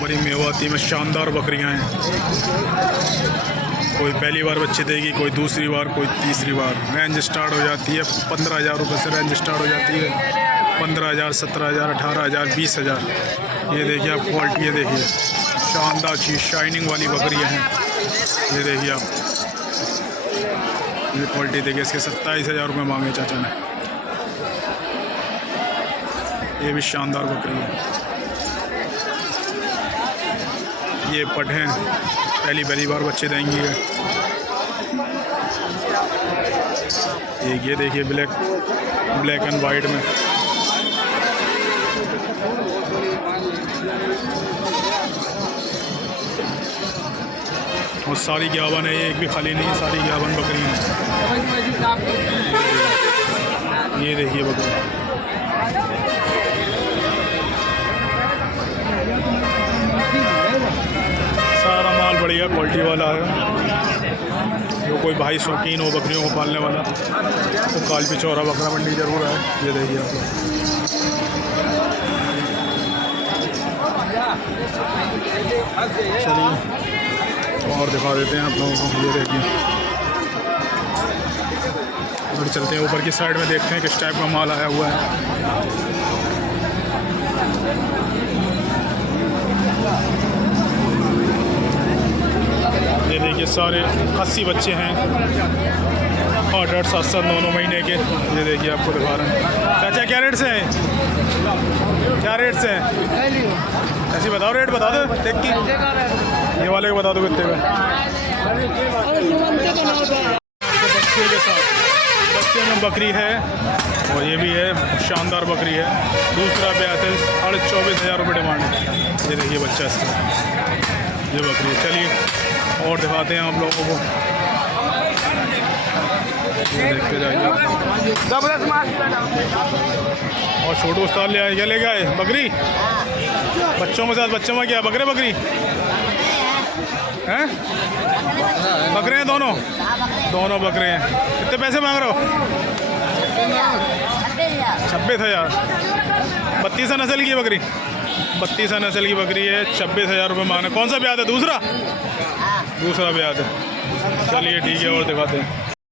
बड़ी मेवाती में शानदार बकरियां हैं। कोई पहली बार बच्चे देगी, कोई दूसरी बार, कोई तीसरी बार। रेंज स्टार्ट हो जाती है 15,000 रुपये से रेंज स्टार्ट हो जाती है। 15,000, 17,000, 18,000, 20,000। ये देखिए आप क्वालिटी, ये देखिए शानदार चीज़, शाइनिंग वाली बकरियां हैं। ये देखिए आप, ये क्वालिटी देखिए। इसके 27,000 रुपये मांगे चाचा ने। ये भी शानदार बकरी है। ये पट हैं, पहली बार बच्चे देंगी। ये देखिए ब्लैक एंड वाइट में। और सारी ग्यावन है, एक भी खाली नहीं, सारी ग्यावन बकरी है। ये देखिए बकरी, सारा माल बढ़िया क्वालिटी वाला है। जो कोई भाई शौकीन हो बकरियों को पालने वाला, तो कालपी चौरा बकरा मंडी ज़रूर है। ये देखिए आप लोग, चलिए और दिखा देते हैं आप लोगों को। ये देखिए, और चलते हैं ऊपर की साइड में, देखते हैं किस टाइप का माल आया हुआ है। ये देखिए सारे 80 बच्चे हैं, 8-8, 7-7, 9-9 महीने के। ये देखिए आपको दिखा रहे हैं। चाचा क्या रेट से हैं? क्या रेट से हैं? ऐसे बताओ, रेट बता दो देख की। ये वाले को बता दो कितने में। बच्चे के साथ, बच्चे में बकरी है, और ये भी है शानदार बकरी है। दूसरा ब्याज है, 24,500 रुपये डिमांड है। ये देखिए बच्चा इसका, ये बकरी है। चलिए और दिखाते हैं आप लोगों को, देखते जाइए। और छोटू उस्ताद ले आए, क्या ले गए? बकरी बच्चों के साथ। बच्चों में क्या बकरे बकरी हैं? बकरे हैं दोनों बकरे हैं। कितने पैसे मांग रहे हो? 26,000। 32 नस्ल की बकरी, 32 नस्ल की बकरी है। 26,000 रुपये मांगना। कौन सा ब्याज है? दूसरा ब्याज है। चलिए ठीक है और दिखाते हैं।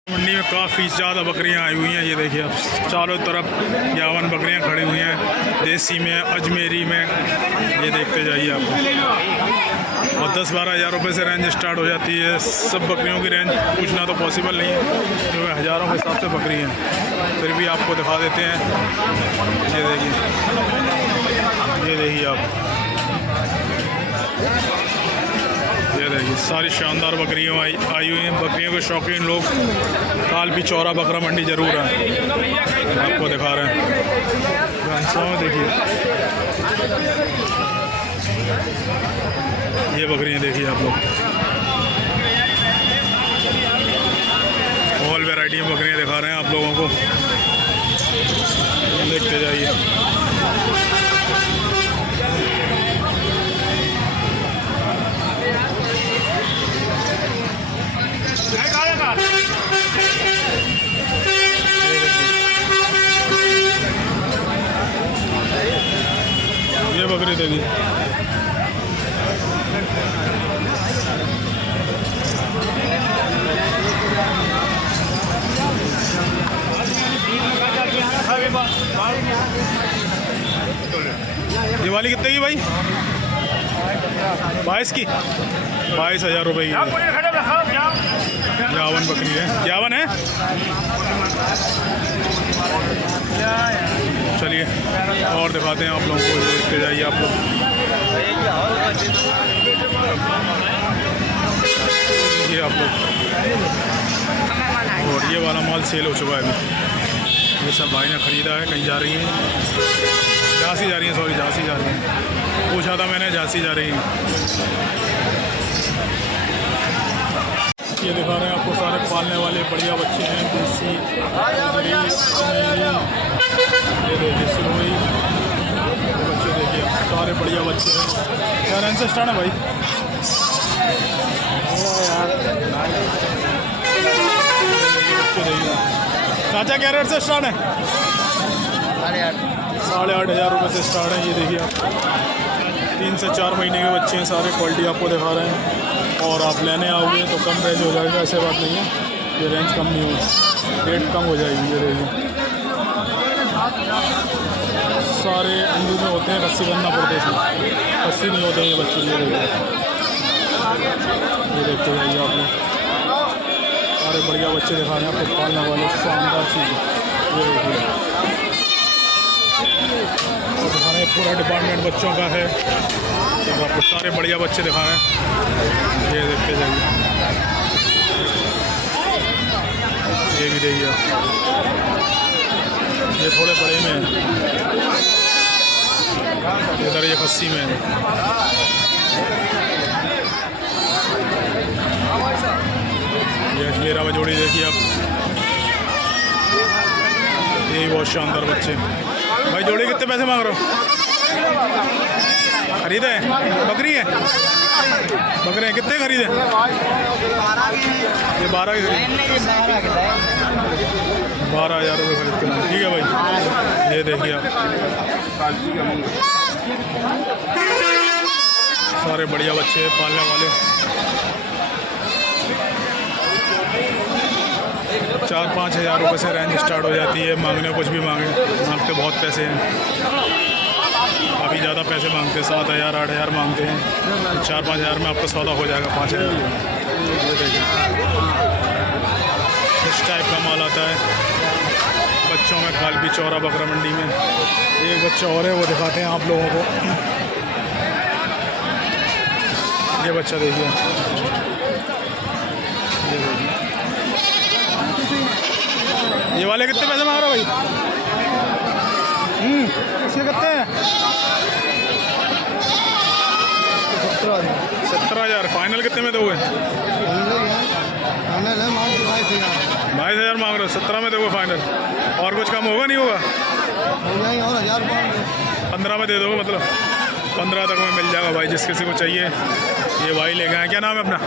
मंडी में काफ़ी ज़्यादा बकरियां आई हुई हैं। ये देखिए आप, चारों तरफ 51 बकरियां खड़ी हुई हैं, देसी में, अजमेरी में। ये देखते जाइए आप। और 10-12 हज़ार रुपये से रेंज स्टार्ट हो जाती है। सब बकरियों की रेंज पूछना तो पॉसिबल नहीं है, क्योंकि हज़ारों के हिसाब से बकरी हैं। फिर भी आपको दिखा देते हैं। ये देखिए, ये देखिए आप, ये देखिए सारी शानदार बकरियाँ आई हुई हैं। बकरियों के शौकीन लोग कालपी चौरा बकरा मंडी ज़रूर है, आपको दिखा रहे हैं। देखिए ये बकरियाँ देखिए आप लोग, ऑल वैरायटी में बकरियाँ दिखा रहे हैं आप लोगों को। देखते जाइए। ये बकरी देखिए, ये वाली कितने की भाई? 22 की, 22,000 रुपये की। 51 बकरी है, 51 है। चलिए और दिखाते हैं आप लोगों को, देखते जाइए आप लोग। ये आप लोग, और ये वाला माल सेल हो चुका है अभी। ये सब भाई ने ख़रीदा है। कहीं जा रही हैं, झांसी जा रही हैं, सॉरी झांसी जा रही हैं। पूछा था मैंने, झांसी जा रही हैं। ये दिखा रहे हैं आपको सारे पालने वाले बढ़िया बच्चे हैं। देसी, ये देखिए सिरोही बच्चे, देखिए सारे बढ़िया बच्चे हैं। क्या रेंज से स्टार्ट है भाई? चाचा क्या रेट से स्टार्ट है? 8,500 8,500 रुपये से स्टार्ट है। ये देखिए आप, 3 से 4 महीने के बच्चे हैं सारे, क्वालिटी आपको दिखा रहे हैं। और आप लेने आओगे तो कम रेंज हो जाएगा, ऐसे बात नहीं है, ये रेंज कम नहीं होगी, रेट कम हो जाएगी। ये देखिए सारे अंडू में होते हैं, रस्सी करना पड़ता है इसमें, रस्सी नहीं होते हैं ये बच्चे। ये देखिए, ये देखते जाइए आप लोग, सारे बढ़िया बच्चे दिखा रहे हैं आपको, पालने वाले शानदार चीज़। ये देखिए और दिखा रहे हैं, पूरा डिपार्टमेंट बच्चों का है, और आपको सारे बढ़िया बच्चे दिखा रहे हैं। ये देखते जाइए, ये भी देखिए, ये थोड़े बड़े में है, इधर ये खस्सी में है। ये अजमेरा में जोड़ी देखिए आप, ये बहुत शानदार बच्चे। भाई जोड़ी कितने पैसे मांग रहे हो? खरीदे हैं? बकरी है? बकरे हैं, कितने खरीदे? ये 12 की खरीद, 12,000 रुपये खरीद के लाए। ठीक है भाई, ये देखिए आप, सारे बढ़िया बच्चे हैं पालने वाले। 4-5 हज़ार रुपये से रेंज स्टार्ट हो जाती है, मांगने कुछ भी मांगते बहुत पैसे हैं, काफ़ी ज़्यादा पैसे मांगते हैं, 7,000 8,000 मांगते हैं। 4-5 हज़ार में आपका सौदा हो जाएगा, 5,000। ये देखिए इस टाइप का माल आता है बच्चों में, कालपी चौरा बकरा मंडी में। एक बच्चा और है, वो दिखाते हैं आप लोगों को। ये बच्चा देखिए, ये देखिए, ये वाले कितने पैसे मांग रहे हो भाई? इसके कितने हैं? 17,000। फाइनल कितने में दोगे? 22,000 मांग रहे हो, 17 में दोगे फाइनल? और कुछ कम होगा नहीं होगा? 15 में दे दोगे, मतलब 15 तक में मिल जाएगा भाई, जिस किसी को चाहिए। ये भाई लेके आए, क्या नाम है अपना?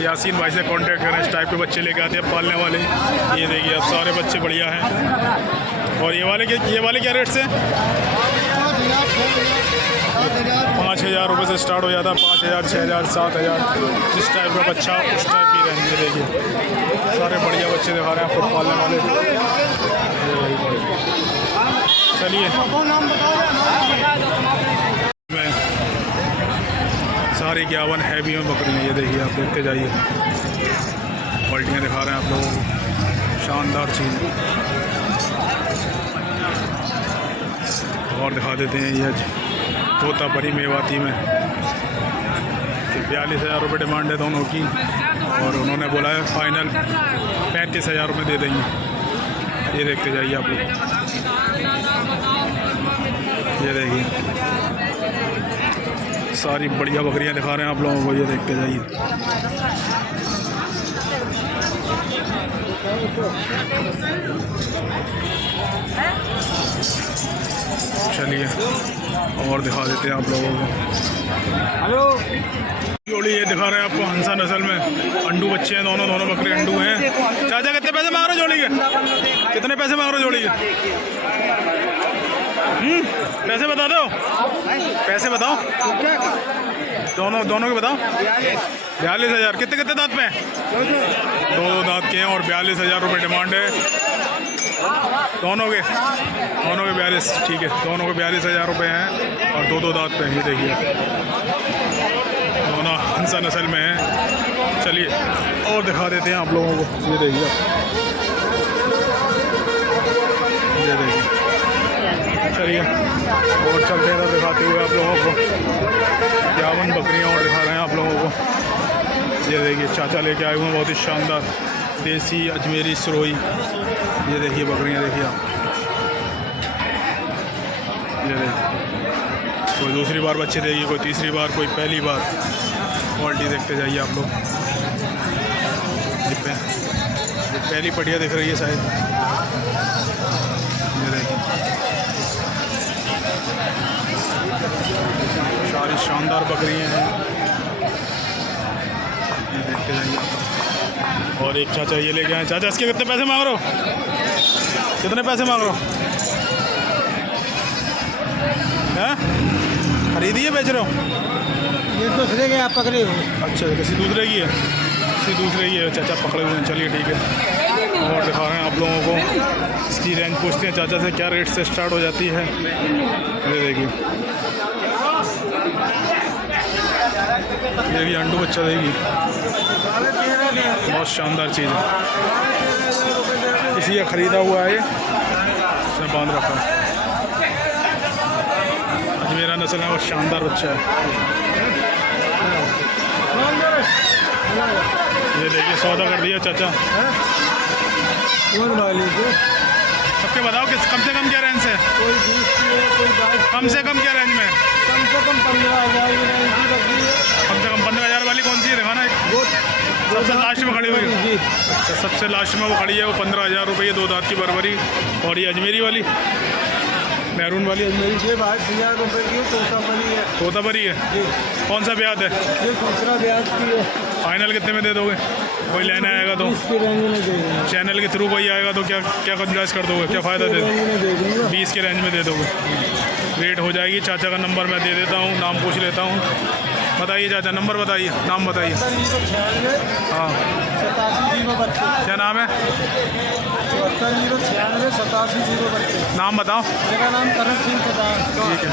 यासीन भाई से कांटेक्ट करें, इस टाइप के बच्चे लेके आते हैं पालने वाले। ये देखिए अब सारे बच्चे बढ़िया हैं। और ये वाले क्या रेट से? 5,000 रुपये से स्टार्ट हो जाता है, 5,000 6,000 7,000, जिस टाइप का बच्चा उस टाइप की रहेंगे। देखिए सारे बढ़िया बच्चे दिखा रहे हैं आपको पालने वाले। चलिए मैं सारी 51 हैवी में बकरी है, ये देखिए आप देखते जाइए, क्वालिटियाँ दिखा रहे हैं आप लोगों को, शानदार चीज़। और दिखा देते हैं ये तोतापरी मेवाती में, 42,000 रुपये डिमांड है दोनों की, और उन्होंने बोला है फाइनल 35,000 रुपये दे देंगे। ये देखते जाइए आप लोग, ये देखिए सारी बढ़िया बकरियां दिखा रहे हैं आप लोगों को, ये देखते जाइए। चलिए और दिखा देते हैं आप लोगों को। हेलो जोड़ी ये दिखा रहे हैं आपको, हंसा नस्ल में अंडू बच्चे हैं, दोनों बकरे अंडू हैं। चाचा कितने पैसे मांग रहे हो जोड़ी के? कितने पैसे मांग रहे हो जोड़ी के? पैसे बता दो, पैसे बताओ, दोनों के बताओ। 42,000। कितने दांत पे हैं? 2 दांत के हैं, और 42,000 रुपये डिमांड है दोनों के 42। ठीक है, दोनों के 42,000 रुपये हैं, और 2 दांत पे हैं। ये देखिए दोनों हंसा नस्ल में हैं। चलिए और दिखा देते हैं आप लोगों को, ये देखिए, ये देखिए। चलिए और चलते हैं दिखाते हुए आप लोगों को, 51 बकरियाँ और दिखा रहे हैं आप लोगों को। ये देखिए चाचा लेके आए हुए हैं, बहुत ही शानदार देसी अजमेरी सरोई। ये देखिए बकरियाँ, देखिए आप, ये देखिए, कोई दूसरी बार बच्चे देगी, कोई तीसरी बार, कोई पहली बार। क्वालिटी देखते जाइए आप लोग। ये पहली पटिया दिख रही है शायद, ये देखिए सारी शानदार बकरियाँ हैं, ये देखते जाइए आप। और एक चाचा ये लेके आए। चाचा इसके कितने पैसे मांग रहे हो? कितने पैसे मांग रहे हो? हैं? खरीदी है, बेच रहे हो? ये दूसरे के आप पकड़े हो। अच्छा, किसी दूसरे की है? किसी दूसरे की है चाचा पकड़े हुए हैं। चलिए ठीक है, और दिखा रहे हैं आप लोगों को। इसकी रेंज पूछते हैं चाचा से, क्या रेट से स्टार्ट हो जाती है। ये देखिए, ये भी अंडू बच्चा देगी, बहुत शानदार चीज़ है। किसी का ख़रीदा हुआ है, ये इसमें बांध रखा है। अजमेरा नस्ल है, बहुत शानदार बच्चा है। ये देखिए सौदा कर दिया चाचा। सबके बताओ किस कम से कम क्या रेंज है? कोई 20 की है, कोई 22, कम से कम क्या रेंज में? कम से कम 15,000 की रेंज की बकरी है। कम से कम 15,000 वाली कौन सी है, दिखाना एक। वो सबसे लास्ट में खड़ी हुई है। जी, अच्छा, सबसे लास्ट में वो खड़ी है, वो 15,000 रुपये, 2 दांत की बरबरी। और ये अजमेरी वाली, मैरून वाली अजमेरी, ये 22,000 रुपये की तोतापरी है। तोतापरी है। जी, कौन सा ब्याज है? ये दूसरा ब्याज की है। फाइनल कितने में दे दोगे? कोई लेने आएगा तो? 20 की रेंज में दे देंगे। चैनल के थ्रू कोई आएगा तो क्या क्या गुंजाइश कर दोगे, क्या फ़ायदा दे दोगे? में दे देंगे। 20 के रेंज में दे दोगे, रेट हो जाएगी। चाचा का नंबर मैं दे देता हूँ, नाम पूछ लेता हूँ। बताइए चाचा, नंबर बताइए, नाम बताइए। 72 हाँ, 87 क्या नाम है? 72 87 नाम बताओ। मेरा नाम करण सिंह प्रधान। ठीक है,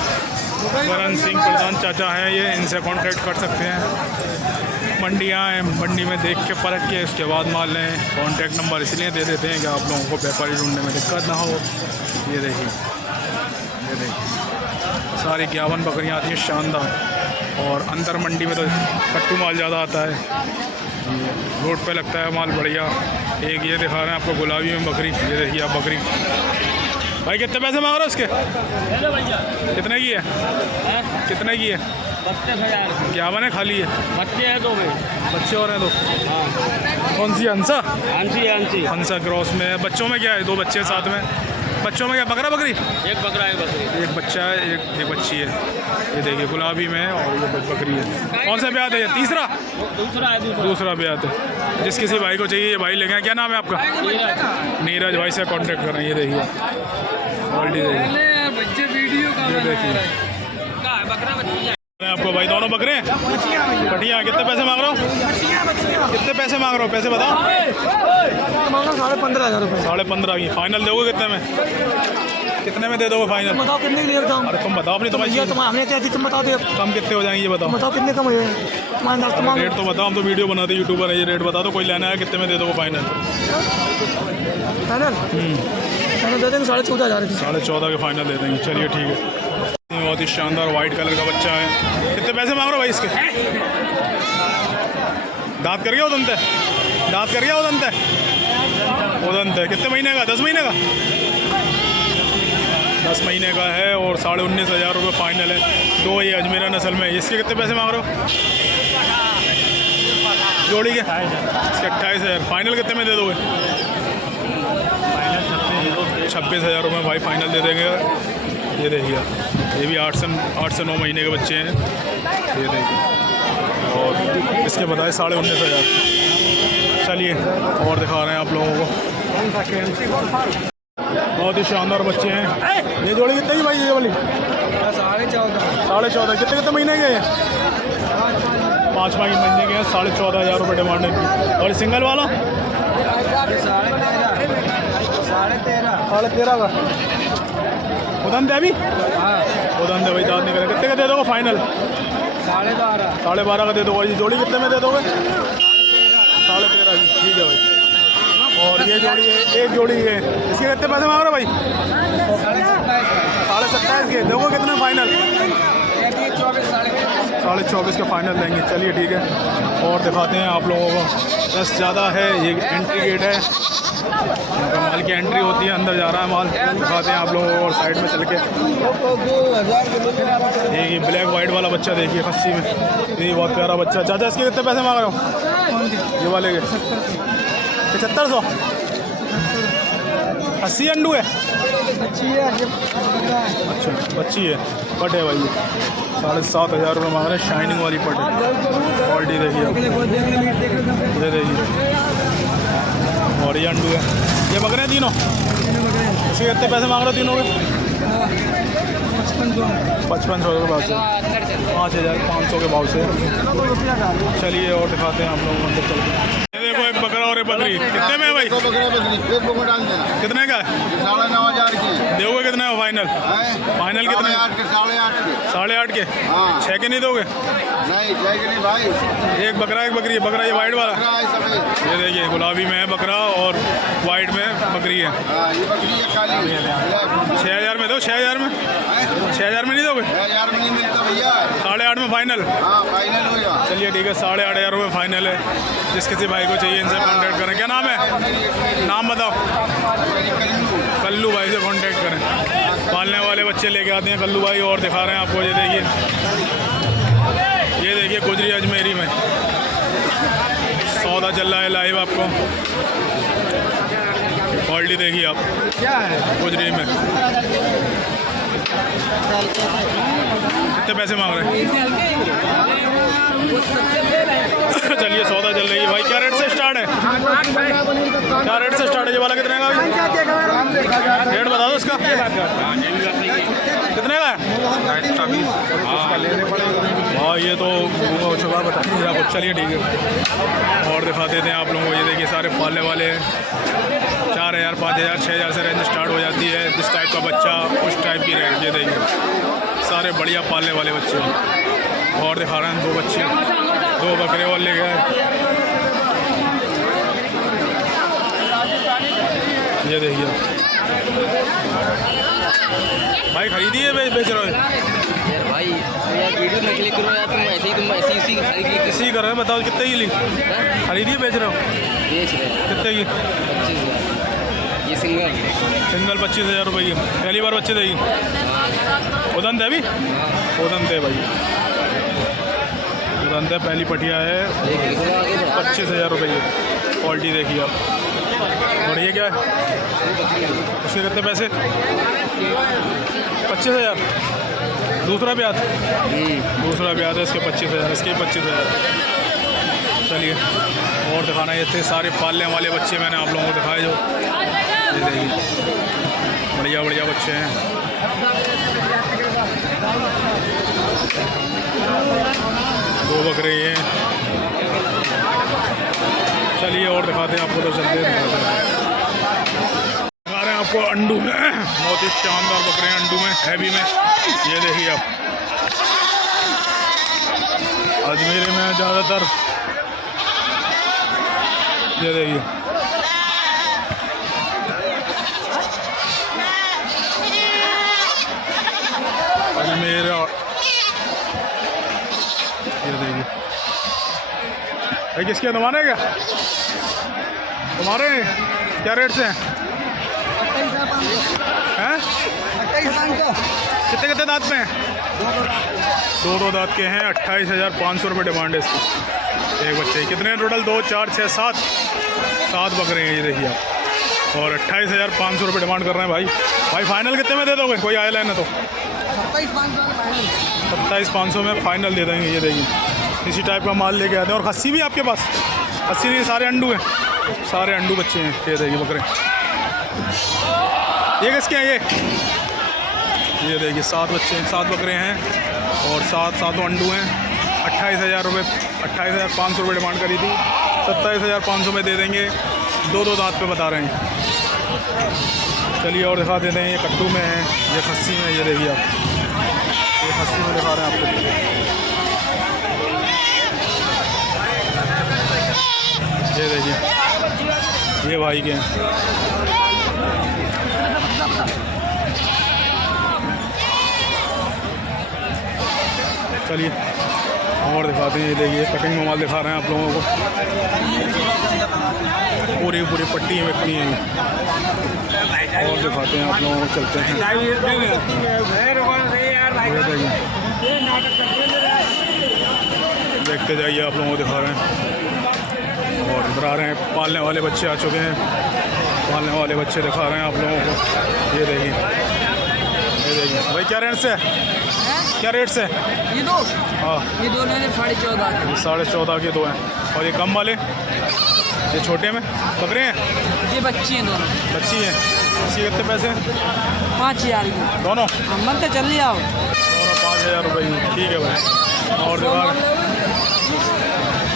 करण सिंह प्रधान चाचा हैं ये, इनसे कांटेक्ट कर सकते हैं। मंडियाँ हैं, मंडी में देख के परख के उसके बाद माल लें। कांटेक्ट नंबर इसलिए दे देते हैं कि आप लोगों को व्यापारी ढूंढने में दिक्कत ना हो। ये देखिए, ये देखिए सारी 51 बकरियाँ आती हैं, शानदार। और अंदर मंडी में तो कट्टू माल ज़्यादा आता है, रोड पे लगता है माल बढ़िया। एक ये दिखा रहे हैं आपको गुलाबी में बकरी, ये देखिए आप बकरी। भाई कितने पैसे मांग रहे हो उसके? कितने की है? कितने की है? 32,000 क्या बने, खाली है? बच्चे हैं 2 बच्चे और हैं 2? हाँ, कौन सी, हंसा? आंसी हंसा क्रॉस में है। बच्चों में क्या है? 2 बच्चे साथ में। बच्चों में क्या, बकरा बकरी? एक बकरा है, बकरी एक बच्चा है, एक बच्ची है। ये देखिए गुलाबी में है और ये बकरी है। कौन सा ब्याज है ये? तीसरा? दूसरा ब्याज है। जिस किसी भाई को चाहिए ये भाई लेंगे। क्या नाम है आपका? नीरज भाई से कांटेक्ट करें। ये देखिए क्वालिटी देखिए, ये देखिए आपको भाई दोनों बकरे हैं बढ़िया। कितने पैसे मांग रहे हो? कितने पैसे मांग रहे हो? पैसे बताओ। 15,500 रुपये। 15.5 की फाइनल दोगे? कितने में, कितने में दे दोगे फाइनल? बताओ कितने के लिए बताओ। अरे तुम बताओ अपनी, तुम्हारी हमने क्या दी, तुम बताओ दे। कम कितने हो जाएंगे ये बताओ। बताओ कितने कम हुए? रेट तो बताओ, हम तो वीडियो बनाते यूट्यूबर है। ये रेट बता दो, कोई लेना है कितने में दे दोगे फाइनल? फाइनल दे देंगे 14,500 की। 14.5 के फाइनल दे देंगे। चलिए ठीक है। बहुत ही शानदार वाइट कलर का बच्चा है। कितने पैसे मांग रहे हो भाई इसके? दांत कर गया उदंत है? दांत कर गया उदंत है? उदंत है। कितने महीने का? 10 महीने का? 10 महीने का है और 19,500 रुपये फाइनल है। 2 ये अजमेरा नस्ल में। इसके कितने पैसे मांग रहे हो जोड़ी के? इसके 28,000। फाइनल कितने में दे दोगे? 26,000 रुपये भाई फाइनल दे देंगे। ये देखिए, ये भी 8 से 9 महीने के बच्चे हैं। ये देखिए, और इसके बताए 19,500। चलिए और दिखा रहे हैं आप लोगों को, बहुत ही शानदार बच्चे हैं। ये जोड़ी कितने की भाई? ये वाली 14.5। कितने महीने के हैं? 5 महीने के हैं। 14,500 रुपये डिमांड है। और सिंगल वाला 13.5 का उदंत है अभी? उदंत है भाई, दांत निकले। कितने का दे दोगे फाइनल? 12.5 का दे दोगे। ये जोड़ी कितने में दे दोगे? 13.5 की। ठीक है भाई। और ये जोड़ी है, एक जोड़ी है, इसके कितने पैसे मांग रहे हो भाई? 27.5 के दोगे? कितने फाइनल? 24.5 का फाइनल देंगे। चलिए ठीक है, और दिखाते हैं आप लोगों को। रस ज़्यादा है, ये एंट्री गेट है, माल की एंट्री होती है, अंदर जा रहा है माल। दिखाते हैं आप लोगों को और साइड में चल के। ये ब्लैक वाइट वाला बच्चा देखिए खस्सी में, ये बहुत प्यारा बच्चा। चाचा इसके कितने पैसे मांग रहे हो? ये वाले के 7500। 80 अंडू है? अच्छा बच्ची है, पट है भाई। 7,500 रुपये मांग रहे हैं। शाइनिंग वाली पट है, क्वालिटी देखिए आप, ये देखिए। और ये अंडू है। ये बकरे हैं तीनों? इसके कितने पैसे मांग रहे हो तीनों के? 5500 के भाव से, 5500 के भाव से। चलिए और दिखाते हैं आप लोगों को अंदर चल के। ये देखो एक बकरा और एक बकरी, कितने में है भाई? कितने का है? 9,500 की दोगे कितने में फाइनल? फाइनल कितने? 8.5 के। 6 के नहीं दोगे? नहीं जाएगी नहीं भाई। एक बकरा एक बकरी है। बकरा ये वाइट वाला, ये देखिए गुलाबी में है बकरा और वाइट में बकरी है। ये बकरी है काली। 6,000 में दो, 6,000 में, 6,000 में नहीं दोगे? 6,000 में नहीं मिलता भैया। 8.5 में फाइनल। हाँ फाइनल होगा। चलिए ठीक है, 8,500 रुपये फाइनल है। जिस किसी भाई को चाहिए इनसे कॉन्टैक्ट करें। क्या नाम है? नाम बताओ। कल्लू भाई से कॉन्टैक्ट करें। पालने वाले बच्चे लेके आते हैं कल्लू भाई। और दिखा रहे हैं आपको, ये देखिए, ये देखिए गुजरी अजमेरी में सौदा चल रहा है लाइव। आपको क्वालिटी देखिए आप, क्या है गुजरी में कितने पैसे मांग रहे हैं? चलिए सौदा चल रही है भाई। क्या रेट से स्टार्ट है? क्या रेट से स्टार्ट है? ये वाला कितने का है? रेट बता दो इसका, कितने का है? हाँ ये तो छुपा बता दीजिए आपको। चलिए ठीक है और दिखा देते हैं आप लोगों को। ये देखिए सारे पालने वाले 4,000, 5,000, 6,000 से रेंज स्टार्ट हो जाती है। जिस टाइप का बच्चा उस टाइप की रेंज। ये देखिए सारे बढ़िया पालने वाले बच्चे हैं। और दिखा रहे हैं 2 बच्चे, 2 बकरे और ले गए। ये देखिए भाई, खरीदिए बेच रहे हो यार भाई, यार वीडियो में क्लिक करो यार। तुम ऐसे इसी की खरीदी किसी कर रहे हैं? बताओ कितने की ली? खरीदिए बेच रहे हो? बेच रहे हैं कितने की? 25,000। ये सिंगल 25,000 रुपये की। पहली बार बच्चे देगी? उदंत है अभी? उदंत है भाई, उदंत है। पहली पटिया है। 25,000 रुपये की। क्वालिटी देखिए आप। और ये क्या है? उसके कितने पैसे? 25,000। दूसरा ब्याज? दूसरा ब्याज है इसके 25,000, इसके 25,000। चलिए और दिखाना। ये थे सारे पालने वाले बच्चे मैंने आप लोगों को दिखाए जो। ये देखिए बढ़िया बढ़िया बच्चे हैं। 2 बकरे ये हैं। चलिए और दिखाते हैं आपको, तो चलते हैं दिखा रहे हैं आपको अंडू में। बहुत ही शानदार बकरे हैं अंडू में, हैवी में। ये देखिए आप, अजमेरी में ज़्यादातर। ये देखिए अजमेर। ये देखिए भाई, किसके तुम्हारे? क्या तुम्हारे? क्या रेट से हैं? कितने कितने दांत में हैं? 2 दांत के हैं। 28,500 रुपये डिमांड है इसकी। एक बच्चे कितने टोटल? 2, 4, 6, 7 बकरे हैं। ये देखिए आप। और 28,500 रुपये डिमांड कर रहे हैं भाई। भाई फाइनल कितने में दे दोगे? कोई आया लेना तो 27,500 में फाइनल दे देंगे। ये देखिए इसी टाइप का माल लेके आते हैं। और खस्सी भी आपके पास? खस्सी नहीं, सारे अंडू हैं, सारे अंडू बच्चे हैं। ये देखिए बकरे। ये किसके हैं? ये देखिए 7 बच्चे हैं, 7 बकरे हैं और 7 अंडू हैं। 28,000 रुपये, 28,500 रुपये डिमांड करी थी। 27,500 में दे देंगे। 2 दांत पे बता रहे हैं। चलिए और दिखा देते हैं। ये कट्टू में है, ये खस्सी में। ये देखिए आप, ये खस्सी में दिखा रहे हैं आपको। ये देखिए ये भाई के हैं। चलिए और दिखाते हैं। ये देखिए कटिंग में माल दिखा रहे हैं आप लोगों को। पूरी पट्टी में बिकती हैं। और दिखाते हैं आप लोगों को, चलते हैं। देखते जाइए, आप लोगों को दिखा रहे हैं। और इधर आ रहे हैं पालने वाले बच्चे आ चुके हैं। पालने वाले बच्चे दिखा रहे हैं आप लोगों को। ये देखिए, ये देखिए भाई, क्या रेट से है? क्या रेट से? ये 2, हाँ ये 2 लेने 14.5। 14.5 के 2 हैं। और ये कम वाले, ये छोटे में बकरे हैं? ये बच्ची हैं दोनों। बच्ची हैं। इसके कितने पैसे? 5,000 की दोनों मन तो चल लिया दोनों 5,000 रुपये की। ठीक है भाई। और दिखा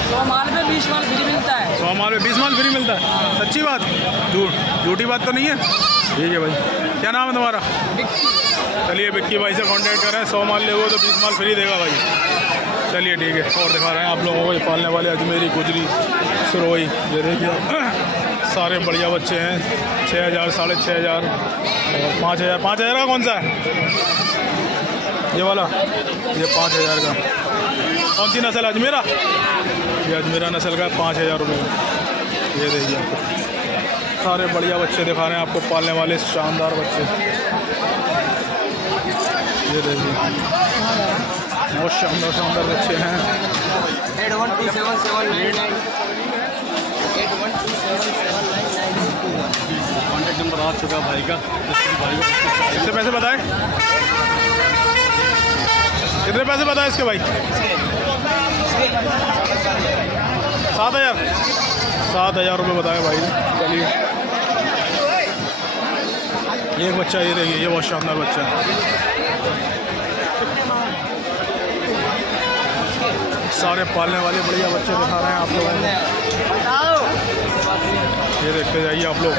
100 माल पे 20 माल फ्री मिलता है। 100 माल में 20 माल फ्री मिलता है। सच्ची बात, झूठी बात तो नहीं है? ठीक है भाई। क्या नाम है तुम्हारा? चलिए विक्की भाई से कांटेक्ट करें, 100 माल लेगो तो 20 माल फ्री देगा भाई। चलिए ठीक है। और दिखा रहे हैं आप लोगों को ये पालने वाले अजमेरी, गुजरी, सुरोई, ये देखिए सारे बढ़िया बच्चे हैं। 6,000, 6,500 और 5,000। 5,000 का कौन सा है? ये वाला, ये 5,000 का। कौन सी नस्ल? अजमेरा। ये अजमेरा नस्ल का 5,000 रुपये का। ये देखिए आपको सारे बढ़िया बच्चे दिखा रहे हैं आपको, पालने वाले शानदार बच्चे। ये देखिए बहुत शानदार शानदार बच्चे हैं। 81277998 कॉन्टैक्ट नंबर आ चुका भाई का। कितने पैसे बताए? कितने पैसे बताए इसके भाई? 7,000। 7,000 रुपये बताए भाई ने। चलिए एक बच्चा ये देखिए, ये बहुत शानदार बच्चा है। सारे पालने वाले बढ़िया बच्चे दिखा रहे हैं आप लोगों को। ये देखते जाइए आप लोग।